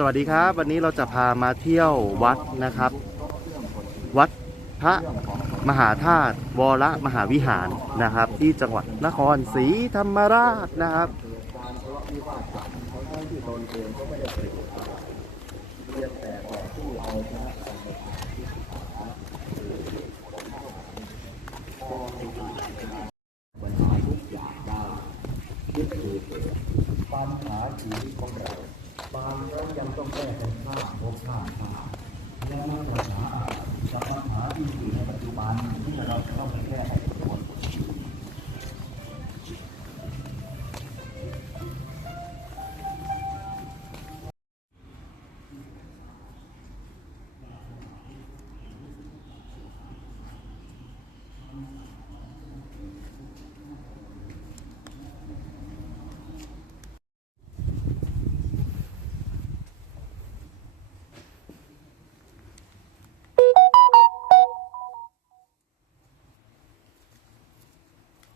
สวัสดีครับ วันนี้เราจะพามาเที่ยววัดนะครับ วัดพระมหาธาตุวรมหาวิหารนะครับ ที่จังหวัดนครศรีธรรมราชนะครับ ปัญหาชีวิตของเรา บามรั้งยังต้องแก้เป็นข้าพบข้ามา และปัญหากับปัญหาที่อยู่ในปัจจุบันที่เราจะต้องไปแก้ไข